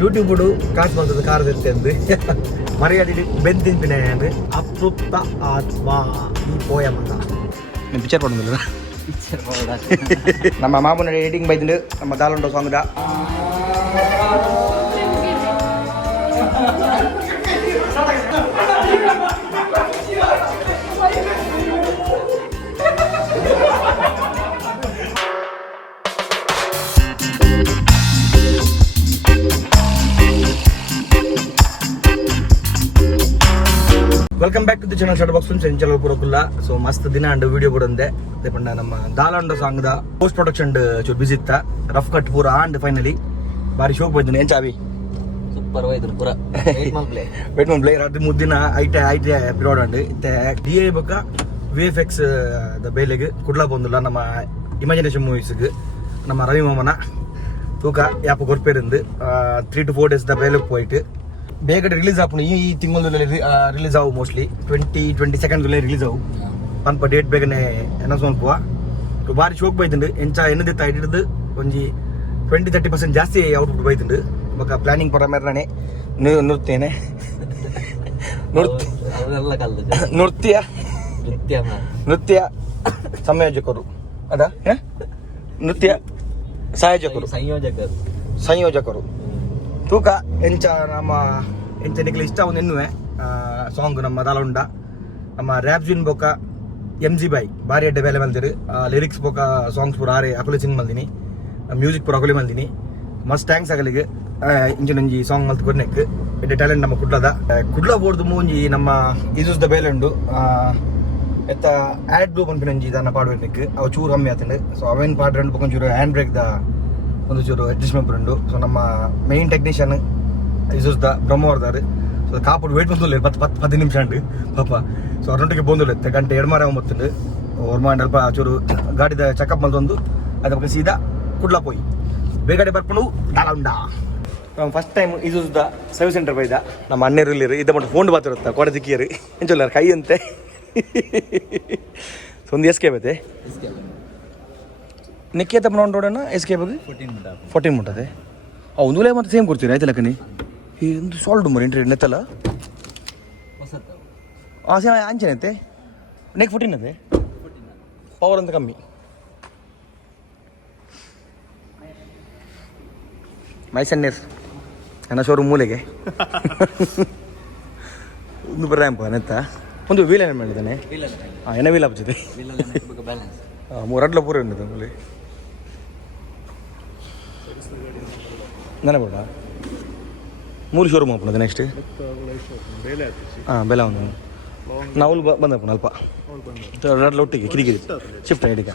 YouTube ಕಾಸು ಬರ್ತದೆ ಕಾರದತ್ತೆ ಅಂದು ಮರ್ಯಾದೆ ಬೆಂತಿನ ಅತೃಪ್ತ ಆತ್ಮ ಈ ಪೋಯಮ್ ಅಂತ ನೀವು ಪಿಕ್ಚರ್ ಪಡೋದಿಲ್ಲ ನಮ್ಮ ಮಾಮೂನ ಎಡಿಟಿಂಗ್ ಬೈದಿದ್ದು ನಮ್ಮ ದಾಲುಂಡ ಸಾಂಗ್ದ welcome back to the channel short box friends channel ಪೂರಕುಲ್ಲ ಸೊ ಮಸ್ತ್ ದಿನ ಅಂಡ್ ವಿಡಿಯೋ ಬರಂದೆ ಅದೇ ಪಂಡ ನಮ್ಮ ದಾಲಾಂಡ ಸಾಂಗ್ ದ ಪೋಸ್ಟ್ ಪ್ರೊಡಕ್ಷನ್ ಚೂರು ಬಿಸಿ ಇತ್ತ ರಫ್ ಕಟ್ ಪೂರ ಅಂಡ್ ಫೈನಲಿ ಬಾರಿ ಶೋಕ್ ಬಂದಿನಿ ಏನ್ ಚಾವಿ ಸೂಪರ್ ವೈದ್ರು ಪೂರ ವೇಟ್ ಮನ್ ಪ್ಲೇ ರಾತ್ರಿ ಮುದ್ದಿನ ಐಟಿ ಪಿರಿಯಡ್ ಅಂಡ್ ಇತ್ತೆ ಡಿ ಎ ಬೊಕ್ಕ ವಿ ಎಫ್ ಎಕ್ಸ್ ದ ಬೇಲೆಗ್ ಕುಡ್ಲಾ ಬಂದಿಲ್ಲ ನಮ್ಮ ಇಮ್ಯಾಜಿನೇಷನ್ ಮೂವೀಸ್ಗೆ ನಮ್ಮ ರವಿ ಮಾಮನ ತೂಕ ಯಾಪ ಕೊರ್ಪೇರಿಂದ 3 to 4 days ದ ಬೇಲೆಗೆ ಹೋಯ್ತು ಬೇಗ ರಿಲೀಸ್ ಆಪುನು ಈ ತಿಂಗಳಲ್ಲಿ ರಿಲೀಸ್ ಆವು ಮೋಸ್ಟ್ಲಿ 22 ರಿಲೀಸ್ ಆವು ಪನ್ಪ ಡೇಟ್ ಬೇಗನೆ ಅನೌನ್ಸ್ ಮಲ್ಪುವ ಬಾರಿ ಶೋಕ್ ಬೈತುಂಡು ಎಂಚ ಎನ್ನದಿತ್ತ ಹಿಡಿದು ಒಂಜಿ 20-30% ಜಾಸ್ತಿ ಔಟ್ಪುಟ್ ಬೈತುಂಡು ಬೊಕ ಪ್ಲಾನಿಂಗ್ ಪರಮೇರನೆ ನುರ್ತೇನೆ ನೃತ್ಯ ಸಂಯೋಜಕರು ಅದ ನೃತ್ಯ ಸಂಯೋಜಕರು ತೂಕ ಎಂಚ ನಮ್ಮ ಎಂಚ ನಿಕ್ಲಿ ಇಷ್ಟ ಒಂದು ಎನ್ನುವೆ ಸಾಂಗ್ ನಮ್ಮ ದಾಲುಂಡ ನಮ್ಮ ರ್ಯಾಪ್ಜಿನ್ ಬೊಕ್ಕ MG ಬಾಯ್ ಬಾರಿ ಅಡ್ಡೆ ಬೇಲೆ ಮಲ್ದಿರು ಲಿರಿಕ್ಸ್ ಬೊಕ್ಕ ಸಾಂಗ್ಸ್ ಪೂರ ಆರೆ ಅಕುಲೆ ಸಿಂಗ್ ಮಲ್ದಿನಿ ಮ್ಯೂಸಿಕ್ ಪೂರ ಅಕುಲೆ ಮಲ್ದಿನಿ ಮಸ್ತ್ ಥ್ಯಾಂಕ್ಸ್ ಆಗಲಿಗೆ ಇಂಚಿನೊಂಜಿ ಸಾಂಗ್ ಮಲ್ತು ಕೊರ್ನೆಕ್ ಎಡ್ಡೆ ಟ್ಯಾಲೆಂಟ್ ನಮ್ಮ ಕುಡ್ಲ ಬೋರ್ದು ಮೂಂಜಿ ನಮ್ಮ ಇದುಸ್ದ ಬೇಲೆ ಉಂಡು ಎತ್ತ ಆಡ್ ಗ್ಲೂ ಪನ್ಪಿನಂಜಿ ಇದನ್ನ ಪಾಡ್ಬೇಕು ಅವು ಚೂರು ಕಮ್ಮಿ ಆತಂಡು ಸೊ ಅವೇನು ಪಾಡ್ ರಂಡು ಬೊಕ್ಕ ಒಂಚೂರು ಹ್ಯಾಂಡ್ ಬ್ರೇಕ್ ದ ಒಂದು ಚೂರು ಅಡ್ಜಸ್ಟ್ಮೆಂಟ್ ಉಂಡು ಸೊ ನಮ್ಮ ಮೇನ್ ಟೆಕ್ನಿಷಿಯನ್ ಇಸುಸ್ದ ಬ್ರಹ್ಮವರ್ದಾರು ಸೊ ಕಾಪುಡು ವೇಟ್ ಬಂದು 10 ನಿಮಿಷ ಉಂಡು ಪಾಪ ಸೊ ಅವ್ರೊಟ್ಟಿಗೆ ಬಂದುತ್ತೆ ಗಂಟೆ 2 ಮತ್ತುಂಡು ಅವ್ರ ಮಾಡಿ ಅಲ್ಪ ಚೂರು ಗಾಡಿದ ಚೆಕಪ್ ಮಲ್ತೊಂದು ಅದ ಬಗ್ಗೆ ಸೀದಾ ಕುಡ್ಲಾ ಪೋಯಿ ಬೇಗಡೆ ಬರ್ಪುಂಡು ದಾಲುಂಡ ಫಸ್ಟ್ ಟೈಮ್ ಇಸುಸ್ದ ಸರ್ವಿಸ್ ಸೆಂಟರ್ ಬೈದ ನಮ್ಮ ಅಣ್ಣರು ಇಲ್ಲಿರು ಇದ್ದ ಮಟ್ಟ ಫೋನ್ ಬಾತಿರುತ್ತ ಕೊಡ ದಿಕ್ಕಿಯರು ಎಂಚೊಲ್ಲಾರ ಕೈ ಅಂತೆ ಸೊ ಒಂದು ಎಸ್ ಕೆ ಬೈತೆ ನಿಕ್ಕೇತ ನೋಡೋಣ ಎಸ್ ಕೆ ಬಗ್ಗೆ 14 ಮುಟ್ಟದೆ ಒಂದು ಮತ್ತೆ ಸೇಮ್ ಕೊಡ್ತೀರಿ ಆಯ್ತಲ್ಲ ಕನಿ ಒಂದು ಸಾಲ್ಟ್ ಮರಿ ಇಂಟ್ರೆಡ್ ನೆತ್ತಲ್ಲ ಹಾಂ ಸೇಮ್ ಅಂಚೆನೈತೆ ನೆಕ್ 14 ಅದೇ ಪವರ್ ಅಂತ ಕಮ್ಮಿ ಮೈಸಣ್ಣೀರ್ ನನ್ನ ಶೋರೂಮ್ ಮೂಲೆಗೆ ಒಂದು ಬರ್ಯಾಂಪ ನೆತ್ತ ಒಂದು ವೀಲ್ ಏನು ಮಾಡಿದ್ದಾನೆ ಹಾಂ ಏನ ವೀಲ್ ಹಬ್ಜಿದೆ ಮೂರಡ್ಲ ಪೂರ ಉಂಟು ಮೂಲೆ ನನಗೆ ಬೇಡ 3 ಶೋರೂಮ್ ಹಾಕೋದು ನೆಕ್ಸ್ಟ್ ಹಾಂ ಬೆಲೆ ಒಂದು ನಾವು ಬಂದಪ್ಪ ಅಲ್ಪ ರಡ್ಲ ಒಟ್ಟಿಗೆ ಕಿರಿಕಿರಿ ಶಿಫ್ಟ್ ಹಿಡಿಗ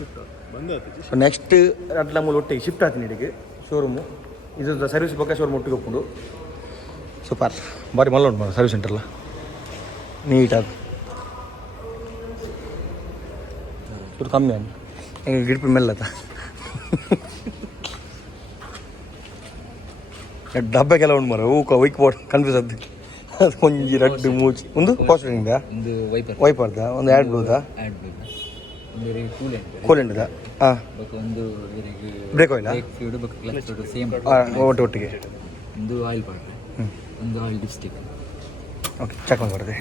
ನೆಕ್ಸ್ಟ್ ರಡ್ಲ ಮೂಲ ಒಟ್ಟಿಗೆ ಶಿಫ್ಟ್ ಆಗ್ತೀನಿ ಹಿಡಿಗೆ ಶೋರೂಮು ಇದು ಸರ್ವಿಸ್ ಬಗ್ಗೆ ಶೋರೂಮ್ ಒಟ್ಟಿಗೆ ಹೋಗ್ಕೊಂಡು ಸೂಪರ್ ಬಾರಿ ಮಲ್ಲ ಉಂಟು ಸರ್ವಿಸ್ ಸೆಂಟರ್ಲ್ಲ ನೀಟಾದ ಚೂರು ಕಮ್ಮಿ ಅನ್ನು ಹೆಂಗೆ ಗಿಡಪಿ ಮೆಲ್ಲತ್ತ ಡಬ್ಬಕ್ಕೆಲ್ಲ ಉಂಟು ಮರ ಹೂಕ ವೈಕ್ ಬೋರ್ಡ್ ಕನ್ಫ್ಯೂಸ್ ಅದು ಅದು ಒಂಜಿ ರಡ್ಡು ಮೂಜಿ ಒಂದು ಪಾಸ್ಟರಿಂಗ ಒಂದು ವೈಪರ್ದ ಒಂದು ಆ್ಯಡ್ ಬ್ಲೂದ ಕೂಲೆಂಟ್ದ ಹಾಂ ಒಂದು ಬ್ರೇಕ್ ಆಯಿಲ್ ಒಟ್ಟಿಗೆ ಒಂದು ಆಯಿಲ್ ಪಾಡ್ರೆ ಒಂದು ಆಯಿಲ್ ಲಿಪ್ಸ್ಟಿಕ್ ಓಕೆ ಚೆಕ್ ಮಾಡಿ ಬರ್ತದೆ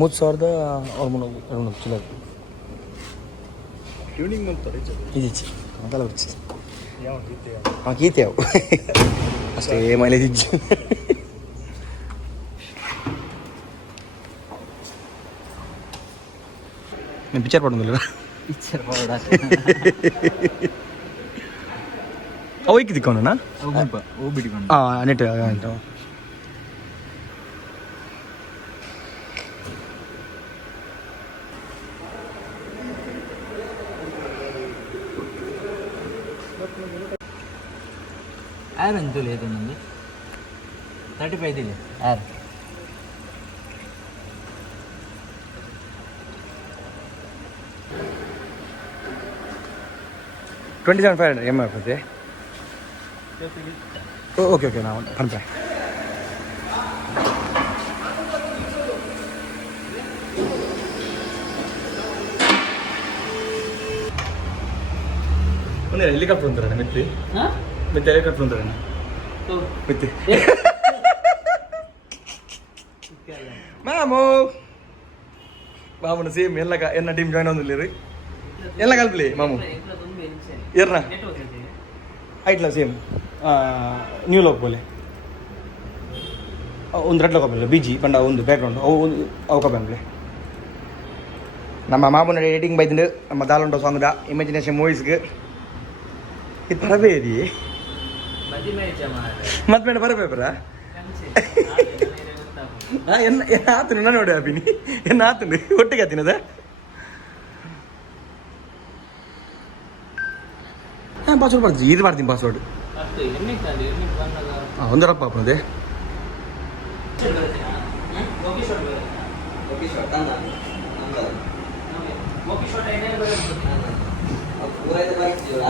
ಮೂರು ಸಾವಿರದ ಅವ್ರು ಚಲೋ ಟ್ಯೂನಿಂಗ್ ಇದ್ದೀಚಿ ಅದೆಲ್ಲ ಬರ್ಚಿ ಹಾಂ ಗೀತೆ ಅವು ಅಷ್ಟೇ ಮೈಲೇಜ್ ಇಜ್ಜಿ ನೀವು ಪಿಕ್ಚರ್ ಪಡೋದಿಲ್ಲ ಅವು ಏಕೆ ತಿಕ್ಕೋಣ ಹಾಂ ನೆಟ್ ಆಯಿತು ಯಾರು ಅಂತೂ లేదు ನಂದು 35 ಇದೆ ಯಾರು 27,500 MF ಇದೆ. ಓಕೆ ನಾವು ಕನ್ಫರ್ಮ್. ಒಂದು ಹೆಲಿಕಾಪ್ಟರ್ ಅಂತಾರೆ ಮೆತ್ತಿ ಮೆತ್ತೆ ಹೆಲಿಕಾಪ್ಟರ್ ಅಂತಾರೆ ಮೆತ್ತಿ ಮಾಮೂನು ಸೇಮ್ ಎಲ್ಲ ಟೀಮ್ ಜಾಯ್ನ್ ಆಗೋದಿಲ್ಲ ರೀ ಎಲ್ಲ ಕಲ್ಪಲಿ ಮಾಮು ಏರ್ನ ಐಟ್ಲ ಸೇಮ್ ನ್ಯೂ ಲೋಕ್ ಬೋಲೆ ಒಂದು ರೆಡ್ ಲೋಕ ಬಿಜಿ ಪಂಡ ಒಂದು ಬ್ಯಾಕ್ಗ್ರೌಂಡ್ ಅವು ಕಬ್ಬೆ ನಮ್ಮ ಮಾಮೂನ ಎಡಿಟಿಂಗ್ ಬೈದಿಂದ ನಮ್ಮ ದಾಲುಂಡ ಸಾಂಗ್ದ ಇಮ್ಯಾಜಿನೇಷನ್ ಮೂವೀಸ್ಗೆ ಇದು ಬರಬೇಡಿ ಮತ್ತೆ ಬೇಡ ಬರಬೇಬ್ರ ಆತನು ನಾನು ನೋಡಿ ಹಾಪಿನಿ ಏನು ಆತನು ಒಟ್ಟಿಗೆ ಆತಿನದ ಪಾಸ್ವರ್ಡ್ ಬರ್ತೀನಿ ಇದು ಮಾಡ್ತೀನಿ ಪಾಸ್ವರ್ಡ್ ಒಂದರಪ್ಪ ಅಪ್ಪನದೇ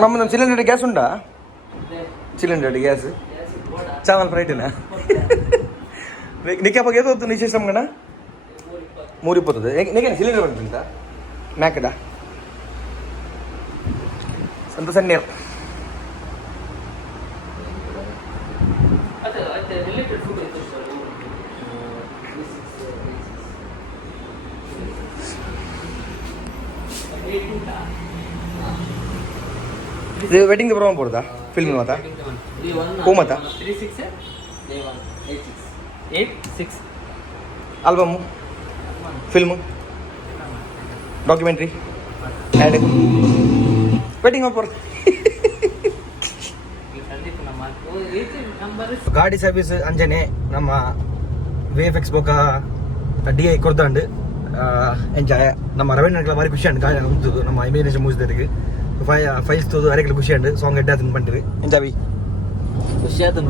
ನಮ್ಮ ಸಿಲಿಂಡರ್ ಗ್ಯಾಸ್ ಉಂಟಾ ಸಿಲಿಂಡರ್ ಗ್ಯಾಸ್ ಚಾನಲ್ ಫ್ರೈಟಿನ ನಿಕ್ಕಪ್ಪ ಏತೋತ್ತು ನಿಶೇಷಮ್ ಗಣ 320 ನೀಗೇನು ಸಿಲಿಂಡರ್ ಬರ್ತಿಂತ ಮ್ಯಾಕಡ ಸಂತ ಸಣ್ಣೀರು ಇದು ವೆಡ್ಡಿಂಗ್ ಪ್ರೋಗ್ರಾಮ್ ಪೋಡ್ದಾ ಫಿಲ್ಮ್ ಮಾತಾ ಹೂ ಮಾತಾ 86 album film documentary add wedding ಅಪ್ಪ ಗಾಡಿ ಸರ್ವಿಸ್ ಅಂಜನೆ ನಮ್ಮ VFX ಬೋಕ DI ಕೊಡ್ದಾಂಡು ಎಂಜಾಯ್ ನಮ್ಮ ರವೀಂದ್ರ ಭಾರಿ ಖುಷಿ ಅಂಡ್ ಗಾಡಿ ಉಂಟು ನಮ್ಮ ಇಮೇಜಿನೇಷನ್ ಮುಗಿಸಿದರಿಗೆ ಫೈಲ್ಸ್ ತೋದು ಅರೆಗಳು ಖುಷಿ ಅಂಡ್ ಸಾಂಗ್ ಎಡ್ಡಾತನ ಬಂದಿರಿ ಎಂಜಾಯ್ ಖುಷಿ ಆಯ್ತು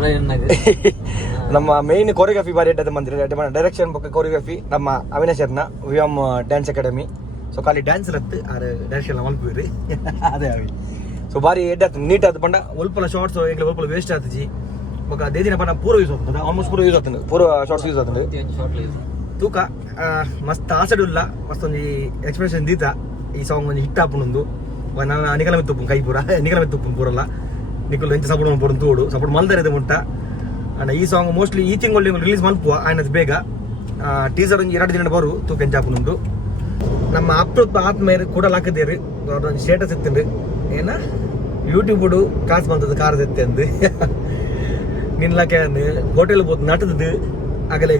ನಮ್ಮ ಮೇನ್ ಕೊರಿಯೋಗ್ರಫಿ ಬಾರಿ ಎಡ್ಡದ ಬಂದಿರಿ ಡೈರೆಕ್ಷನ್ ಬೊಕ್ಕ ಕೊರಿಯೋಗ್ರಫಿ ನಮ್ಮ ಅವಿನಾಶರ್ನ ವಿಎಂ ಡ್ಯಾನ್ಸ್ ಅಕಾಡೆಮಿ ಸೊ ಖಾಲಿ ಡ್ಯಾನ್ಸ್ ರತ್ತು ಡೈರೆಕ್ಷನ್ ಮಲ್ಪಿರಿ ಅದೇ ಅವಿ ಸೊ ಬಾರಿ ಎಡ್ಡಾತ ನೀಟ್ ಆದ ಬಂಡ ಒಲ್ಪಲ ಶಾರ್ಟ್ಸ್ ಎಂಗ್ಲ ಒಲ್ಪಲ ವೇಸ್ಟ್ ಆತಜಿ ಬೊಕ್ಕ ದೇದಿನ ಪಂಡ ಪೂರ ಯೂಸ್ ಆಗ್ತದೆ ಆಲ್ಮೋಸ್ಟ್ ಪೂರ ಯೂಸ್ ಆಗ್ತದೆ ಪೂರ ಶಾರ್ಟ್ಸ್ ಯೂಸ್ ಆಗ್ತದೆ ತೂಕ ಮಸ್ತ್ ಆಸಡುಲ್ಲ ಮಸ್ತೊಂದು ಎಕ್ಸ್ಪ್ರೆಷನ್ ದೀತ ಈ ಸಾಂಗ್ ಒಂದು ಹಿಟ್ ಆಪುನೊಂದು ನಾನು ನಿಕಲ ಮೆತ್ತುಪ್ಪು ಕೈ ಪೂರ ನಿಕಲ ಮೆತ್ತುಪ್ಪು ಪೂರಲ್ಲ ನಿಕಲ್ ಎಂಚ ಸಪೋರ್ಟ್ ಪೂರ ತೋಡು ಸಪೋರ್ಟ್ ಮಲ್ದರಿದೆ ಮುಟ್ಟ ಅಂಡ್ ಈ ಸಾಂಗ್ ಮೋಸ್ಟ್ಲಿ ಈ ತಿಂಗಳು ರಿಲೀಸ್ ಮಲ್ಪುವ ಆಯ್ನದು ಬೇಗ ಟೀಸರ್ ಒಂದು 2 ದಿನ ಬರು ತೂಕ ಎಂಚಾಪುನುಂಡು ನಮ್ಮ ಅಪ್ರೂಪ ಆತ್ಮೇರು ಕೂಡ ಹಾಕಿದ್ದೀರಿ ಒಂದು ಸ್ಟೇಟಸ್ ಎತ್ತಿಂದು ಏನ ಯೂಟ್ಯೂಬ್ ಕಾಸು ಬಂದದ್ದು ಕಾರದ ಎತ್ತೆ ಅಂದು ನಿನ್ಲಕ್ಕೆ ಹೋಟೆಲ್ ಬೋದು ನಟದ್ದು ಆಗಲೇ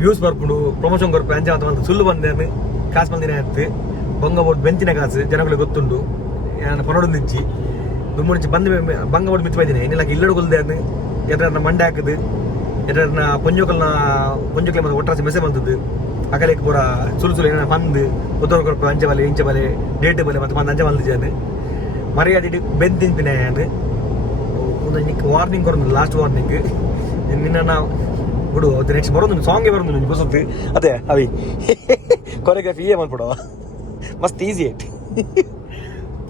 ವ್ಯೂಸ್ ಬರ್ಪುಡು ಪ್ರಮೋಷನ್ ಕೊರ್ಪು ಅಂಚ ಅಂತ ಸುಳ್ಳು ಬಂದೇನು ಕಾಸು ಬಂದಿನ ಎತ್ತು ಬಂಗ ಬೋಟ್ ಬೆಂಚಿನ ಕಾಸು ಜನಗಳಿಗೆ ಗೊತ್ತುಂಡು ನಾನು ಪರಡೊಂದಿಚ್ಚಿ ದುಮ್ಮುಡಿಸಿ ಬಂಗ ಬೋಟ್ ಮಿತ್ತು ಬೈದಿನಿ ನಿಲ್ಲಕ್ಕೆ ಇಲ್ಲಡು ಕೊಲ್ದೇನು ಎಡ್ರನ್ನ ಮಂಡೆ ಹಾಕದು ಎಡ್ರನ್ನ ಪೊಂಜೋಕಲ್ನ ಮತ್ತೆ ಒಟ್ರಾಸಿ ಮೆಸೆ ಬಂದದ್ದು ಅಕಲೇಕ್ ಪೂರ ಸುಲು ಏನ ಬಂದು ಉದ್ದರ ಕೊರ್ಪು ಅಂಚೆ ಬಲೆ ಇಂಚೆ ಬಲೆ ಡೇಟ್ ಬಲೆ ಮತ್ತೆ ಬಂದು ಅಂಚೆ ಬಂದಿದ್ದಾನೆ ಮರ್ಯಾದೆ ಬೆಂದು ತಿಂತಿನ ಒಂದು ವಾರ್ನಿಂಗ್ ಕೊರೊಂದು ಲಾಸ್ಟ್ ವಾರ್ನಿಂಗ್ ನಿನ್ನ ಬಿಡು ಅದು ನೆಕ್ಸ್ಟ್ ಬರೋದು ಸಾಂಗೇ ಬರೋದು ನಿಂಗೆ ಬಸತ್ತು ಅದೇ ಅವಿ ಕೊರಿಯೋಗ್ರಫಿ ಮಾಡ್ಬಿಡವ ಮಸ್ತ್ ಈಸಿ ಐಟ್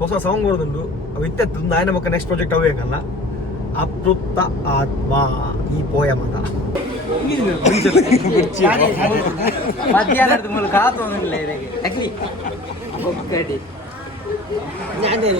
ಹೊಸ ಸಾಂಗ್ ಬರೋದುಂಡು ಅವು ಇತ್ತತ್ತು ನಾಯನ ಮಕ್ಕ ನೆಕ್ಸ್ಟ್ ಪ್ರಾಜೆಕ್ಟ್ ಅವೇ ಹಂಗಲ್ಲ ಅಪ್ರೂಪ್ತ ಆತ್ಮ ಈ ಪೋಯ ಮತ ಮಧ್ಯಾಹ್ನದ ಮೂಲಕ ಆತೋನಿಲ್ಲ ಇದಕ್ಕೆ ಅಗ್ಲಿ ಒಕ್ಕಡಿ ನಾನೇ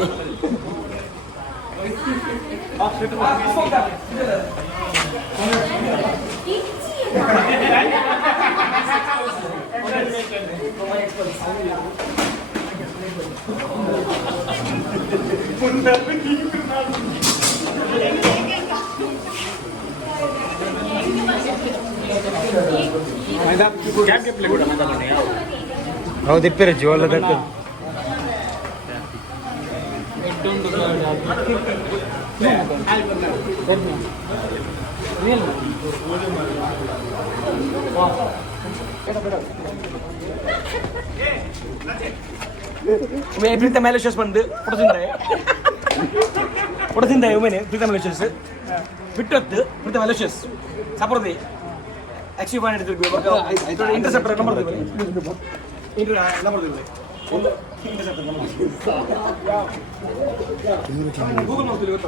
ಹೌದು ಇಪ್ಪಿರ ಜೋಲದ ಪ್ರೀತ ಮ್ಯಾಲೇಷಸ್ ಬಂದು ಪುಡದಿಂದ ಒಮ್ಮೆನೆ ಪ್ರೀತ ಮ್ಯಾಲೇಷಸ್ ಬಿಟ್ಟೊತ್ತು ಪ್ರೀತ ಮ್ಯಾಲೇಷಸ್ ಸಪೋರ್ದಿ ಆಕ್ಚುಲಿ ಮಾಡಿರ್ತೀವಿ ಇಂಟರ್ಸೆಪ್ಟರ್ ನಂಬರ್ ಗೂಗಲ್ ಮಾಡ್ತೀವಿ ಗೊತ್ತ